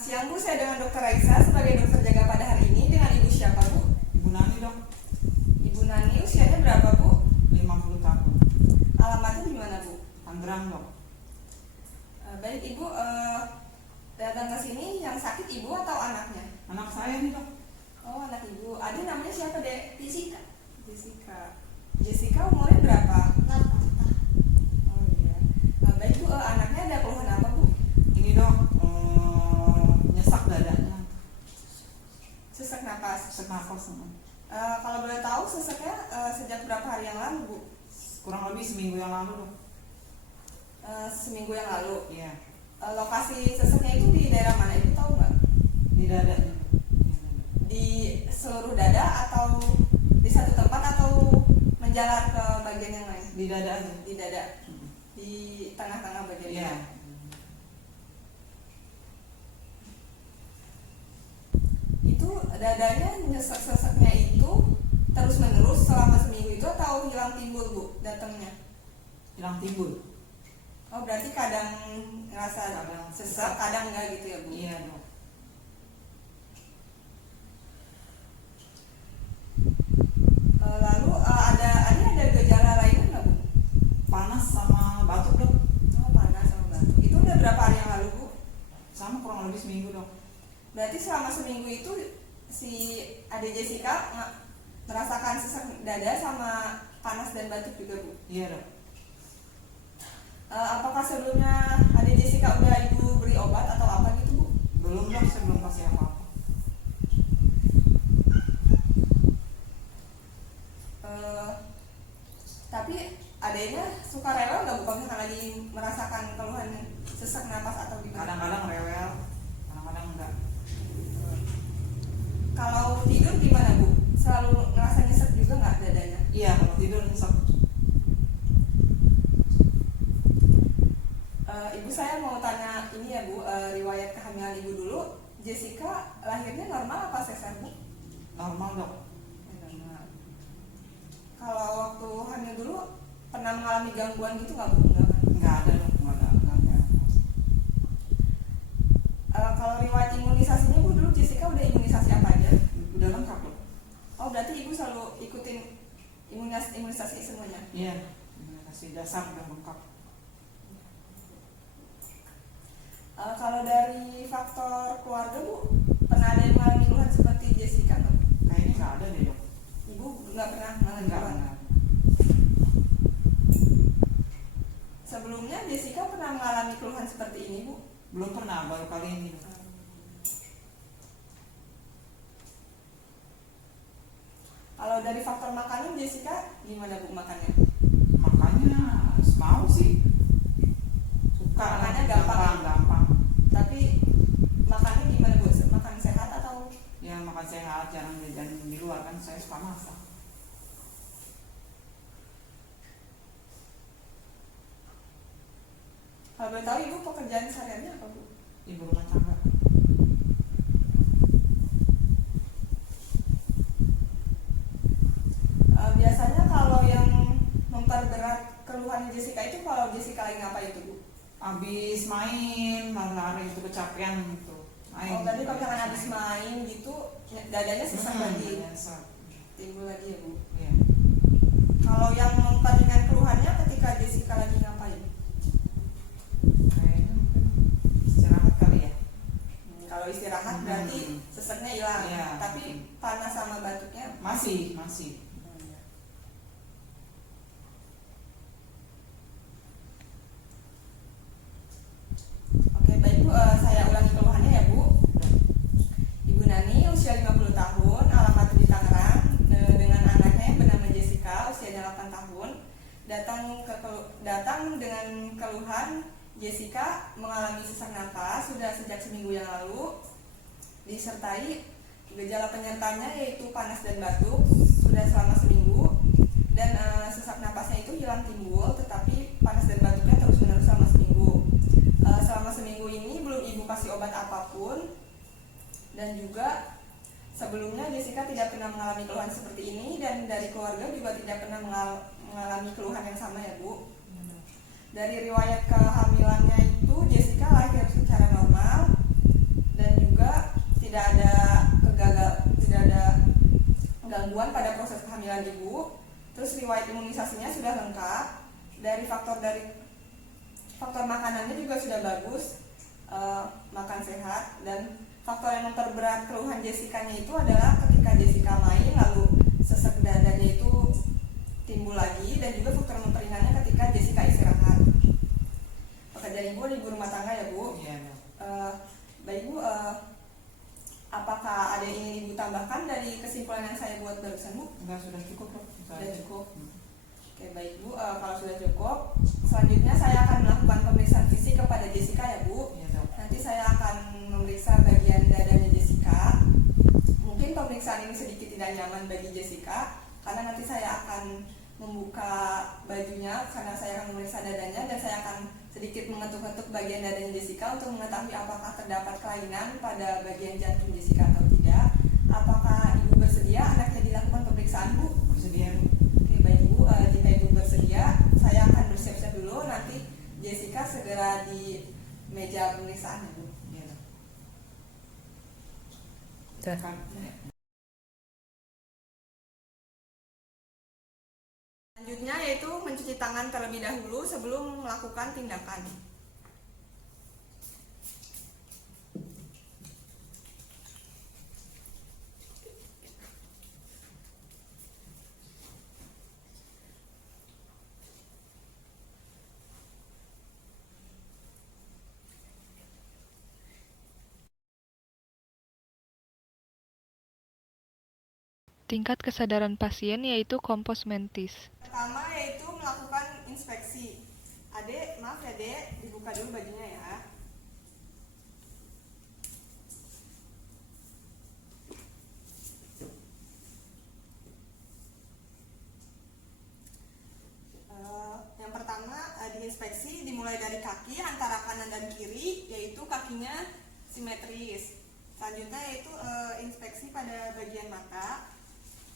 Siang Bu, saya dengan Dr. Raisa sebagai dokter jaga pada hari ini. Dengan Ibu siapa Bu? Ibu Nani dok. Ibu Nani, usianya berapa Bu? 50 tahun. Alamatnya di mana Bu? Tangerang dok. Baik Ibu, datang ke sini yang sakit Ibu atau anaknya? Anak saya nih dok. Oh, anak Ibu. Adik namanya siapa Dek? Jessica. Jessica umurnya berapa? 8 tahun. Oh iya. Baik Bu, anaknya ada keluhan apa Bu? Ini dok, nyesak dadanya, Sesak napas. sesak nafas. Kalau boleh tahu sesaknya sejak berapa hari yang lalu Bu? Kurang lebih seminggu yang lalu dok. Seminggu yang lalu. Iya. Lokasi sesaknya itu di daerah mana Ibu tahu nggak? Di dadanya. Di seluruh dada atau di satu tempat atau menjalar ke bagian yang lain? Di dada aja. Di dada, di tengah-tengah bagian. Iya. Itu dadanya seseknya itu terus menerus selama seminggu itu atau hilang timbul Bu datangnya? Hilang timbul. Oh berarti kadang ngerasa Kadang sesak, kadang enggak gitu ya Bu? Iya dok. Lalu ada gejala lainnya nggak Bu? Panas sama batuk dok. Oh panas sama batuk. Itu udah berapa hari yang lalu Bu? Sama kurang lebih seminggu dok. Berarti selama seminggu itu si adik Jessica merasakan sesak dada sama panas dan batuk juga Bu? Iya dok. Apakah sebelumnya adik Jessica udah Ibu beri obat atau apa gitu Bu? Belum dok, saya belum kasih apa-apa. Tapi adanya suka rewel nggak Bu kalau misalkan lagi merasakan keluhan sesak napas atau gimana? Kadang-kadang rewel, kadang-kadang enggak. Kalau tidur gimana Bu? Selalu ngerasa nyesek juga nggak dadanya? Iya, kalau tidur nyesek. Ibu saya mau tanya ini ya Bu, riwayat kehamilan Ibu dulu. Jessica lahirnya normal apa sesar Bu? Normal dok. Normal. Kalau waktu hamil dulu pernah mengalami gangguan gitu nggak Bu? Enggak kan? Enggak ada dok, enggak ada. Kalau riwayat imunisasinya Bu dulu Jessica udah imunisasi apa aja? Udah lengkap dok. Oh berarti Ibu selalu ikutin imunisasi semuanya? Iya, imunisasi dasar udah lengkap. Kalau dari faktor keluarga Bu, pernah ada yang mengalami keluhan seperti Jessica nggak? Kayaknya nggak ada deh dok. Ibu nggak pernah mengalami keluhan? Enggak. Sebelumnya Jessica pernah mengalami keluhan seperti ini Bu? Belum pernah, baru kali ini. Kalau dari faktor makanan Jessica gimana Bu makannya? Makanya mau sih. Suka Makannya gampang. Tapi makannya gimana Bu? Makan sehat atau? Ya makan sehat, jangan jajan di luar kan saya suka masak. Kalau boleh tahu Ibu pekerjaan sehariannya apa Bu? Ibu rumah tangga. Biasanya kalau yang memperberat keluhannya Jessica itu kalau Jessica lagi ngapain itu Bu? Abis main, lari itu kecapean gitu. Oh tadi kalau misalkan habis main gitu dadanya sesak lagi, Biasa. timbul lagi ya Bu? Iya. Kalau yang memperingan keluhannya ketika Jessica lagi ngapain? Kayaknya mungkin istirahat kali ya. Kalau istirahat berarti sesaknya hilang, Iya. tapi panas sama batuknya Masih. Oke baik Bu, saya ulangi keluhannya ya Bu. Ibu Nani usia 50 tahun, alamat di Tangerang, dengan anaknya yang bernama Jessica usianya 8 tahun. Datang dengan keluhan Jessica mengalami sesak napas sudah sejak seminggu yang lalu, disertai gejala penyertanya yaitu panas dan batuk sudah selama seminggu, dan sesak napasnya itu hilang timbul tetapi panas dan batuknya terus menerus selama seminggu. Selama seminggu ini belum Ibu kasih obat apapun, dan juga sebelumnya Jessica tidak pernah mengalami keluhan seperti ini, dan dari keluarga juga tidak pernah mengalami keluhan yang sama ya Bu. Dari riwayat kehamilannya itu Jessica lahir secara normal dan tidak ada gangguan pada proses kehamilan ibu. Terus riwayat imunisasinya sudah lengkap. Dari faktor makanannya juga sudah bagus, makan sehat. Dan faktor yang memperberat keluhan Jessica-nya itu adalah ketika Jessica main lalu sesek dadanya itu timbul lagi, dan juga faktor memperingannya ketika Jessica istirahat. Pekerjaan ibu di rumah tangga ya Bu. Iya. Baik Bu, apakah ada yang ingin ibu tambahkan dari kesimpulan yang saya buat barusan Bu? Enggak, sudah cukup kok. Sudah cukup. Oke baik Bu, kalau sudah cukup, selanjutnya saya akan melakukan pemeriksaan fisik kepada Jessica ya Bu. Iya dok. Nanti saya akan memeriksa bagian dadanya Jessica. Mungkin pemeriksaan ini sedikit tidak nyaman bagi Jessica, karena nanti saya akan membuka bajunya karena saya akan memeriksa dadanya, dan saya akan sedikit mengetuk-ketuk bagian dadanya Jessica untuk mengetahui apakah terdapat kelainan pada bagian jantung Jessica atau tidak. Apakah ibu bersedia anaknya dilakukan pemeriksaan Bu? Bersedia. Oke baik Bu, jika ibu bersedia, saya akan bersiap-siap dulu, nanti Jessica segera di meja pemeriksaan ya Bu. Iya dok. Dah. Selanjutnya yaitu mencuci tangan terlebih dahulu sebelum melakukan tindakan. Tingkat kesadaran pasien yaitu kompos mentis. Pertama yaitu melakukan inspeksi. Adek, maaf ya Dek, dibuka dulu bajunya ya. Yang pertama diinspeksi dimulai dari kaki antara kanan dan kiri, yaitu kakinya simetris. Selanjutnya yaitu inspeksi pada bagian mata.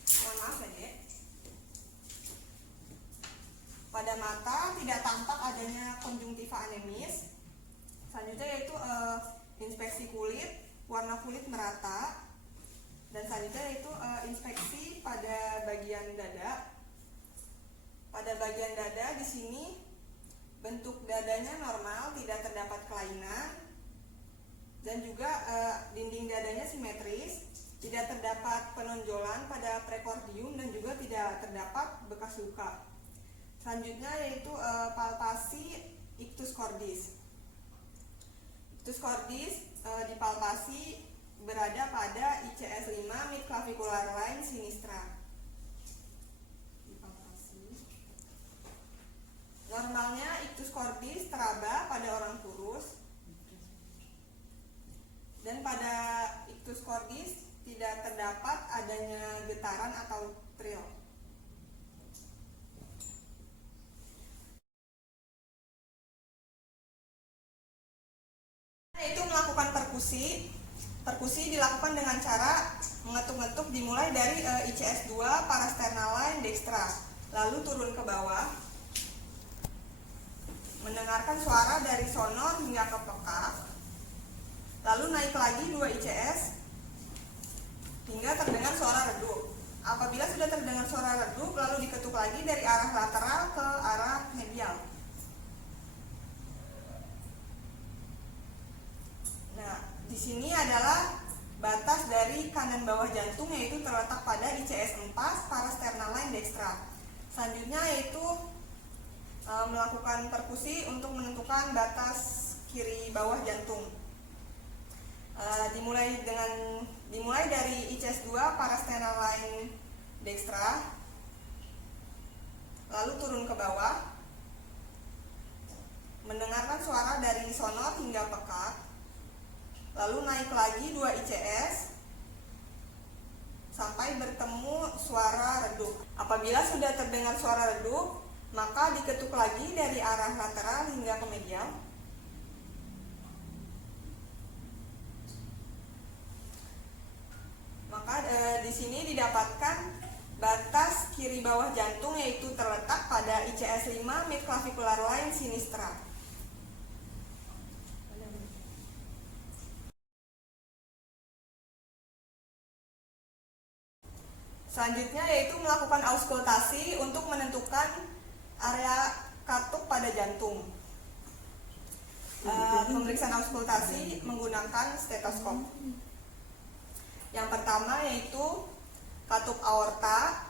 Mohon maaf ya Dek. Pada mata tidak tampak adanya konjungtiva anemis. Selanjutnya yaitu inspeksi kulit, warna kulit merata. Dan selanjutnya yaitu inspeksi pada bagian dada. Pada bagian dada di sini bentuk dadanya normal, tidak terdapat kelainan, dan juga dinding dadanya simetris, tidak terdapat penonjolan pada prekordium, dan juga tidak terdapat bekas luka. Selanjutnya yaitu palpasi ictus cordis. Ictus cordis dipalpasi berada pada ICS 5 midclavicular line sinistra. Normalnya ictus cordis teraba pada orang kurus, dan pada ictus cordis tidak terdapat adanya getaran atau trill. Yaitu melakukan perkusi. Perkusi dilakukan dengan cara mengetuk-ngetuk dimulai dari ICS 2 parasternal line dextra, lalu turun ke bawah, mendengarkan suara dari sonor hingga ke pekak, lalu naik lagi 2 ICS hingga terdengar suara redup. Apabila sudah terdengar suara redup, lalu diketuk lagi dari arah lateral ke arah medial. Nah, di sini adalah batas dari kanan bawah jantung, yaitu terletak pada ICS 4 parasternal line dextra. Selanjutnya yaitu melakukan perkusi untuk menentukan batas kiri bawah jantung. Dimulai dari ICS 2 parasternal line dextra, lalu turun ke bawah, mendengarkan suara dari sonor hingga pekak, lalu naik lagi 2 ICS sampai bertemu suara redup. Apabila sudah terdengar suara redup, maka diketuk lagi dari arah lateral hingga ke medial. Maka di sini didapatkan batas kiri bawah jantung, yaitu terletak pada ICS 5 midclavicular line sinistra. Selanjutnya yaitu melakukan auskultasi untuk menentukan area katup pada jantung. Pemeriksaan auskultasi menggunakan stetoskop. Yang pertama yaitu katup aorta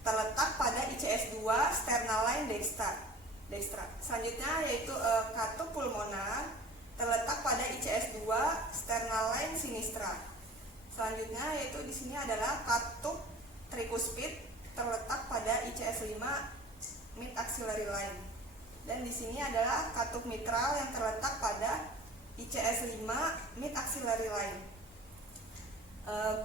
terletak pada ICS 2 sternal line dextra. Selanjutnya yaitu katup pulmonar terletak pada ICS 2 sternal line sinistra. Selanjutnya yaitu di sini adalah katup tricuspid terletak pada ICS 5 mid axillary line. Dan di sini adalah katup mitral yang terletak pada ICS 5 mid axillary line.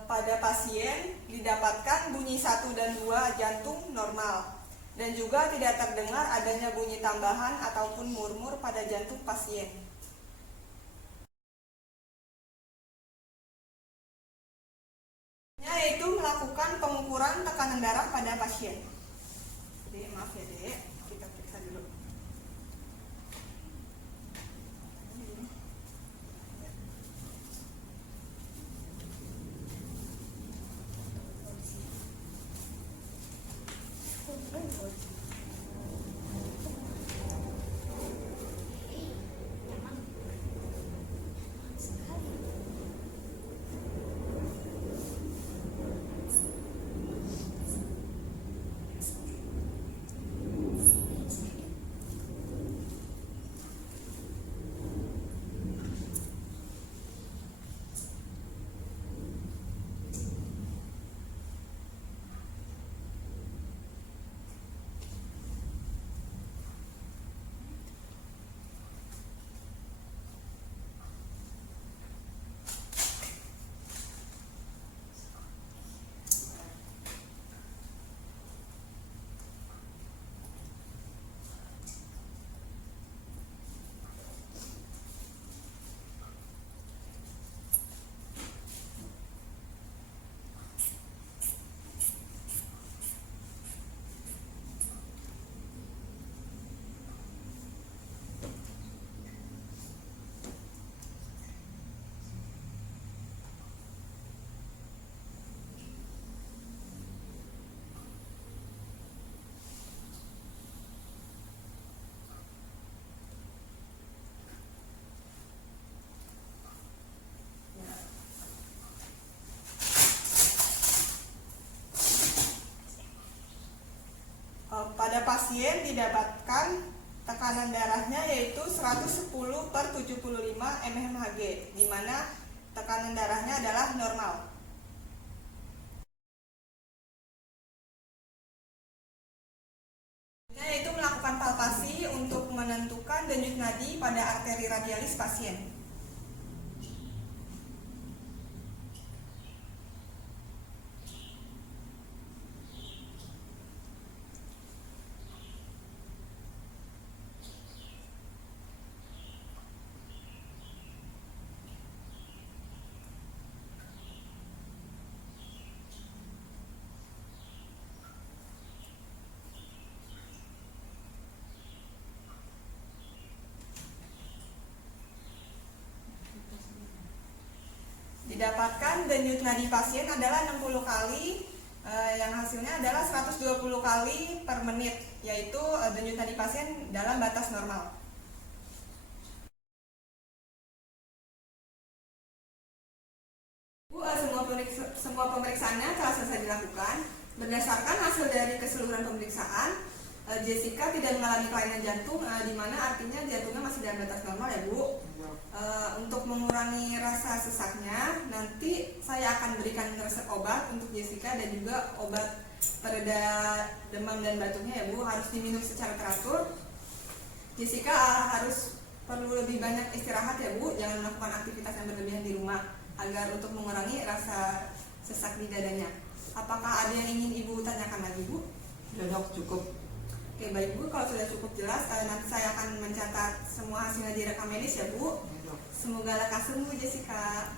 Pada pasien didapatkan bunyi 1 dan 2 jantung normal dan juga tidak terdengar adanya bunyi tambahan ataupun murmur pada jantung pasien. Yaitu melakukan pengukuran tekanan darah pada pasien. Dek, maaf ya Dek, kita periksa dulu. Pada pasien didapatkan tekanan darahnya yaitu 110/75 mmHg, di mana tekanan darahnya adalah normal. Yaitu melakukan palpasi untuk menentukan denyut nadi pada arteri radialis pasien. Didapatkan denyut nadi pasien adalah 60 kali, yang hasilnya adalah 120 kali per menit, yaitu denyut nadi pasien dalam batas normal. Semua pemeriksaannya telah selesai dilakukan. Berdasarkan hasil dari keseluruhan pemeriksaan, Jessica tidak mengalami kelainan jantung, di mana artinya jantungnya masih dalam batas normal ya Bu. Untuk mengurangi rasa sesaknya, nanti saya akan berikan resep obat untuk Jessica dan juga obat pereda demam dan batuknya ya Bu. Harus diminum secara teratur. Jessica harus perlu lebih banyak istirahat ya Bu, jangan melakukan aktivitas yang berlebihan di rumah agar untuk mengurangi rasa sesak di dadanya. Apakah ada yang ingin Ibu tanyakan lagi Bu? Ya Dok, cukup. Oke baik Bu, kalau sudah cukup jelas, nanti saya akan mencatat semua hasilnya di rekam medis ya Bu. Semoga lekas sembuh Jessica.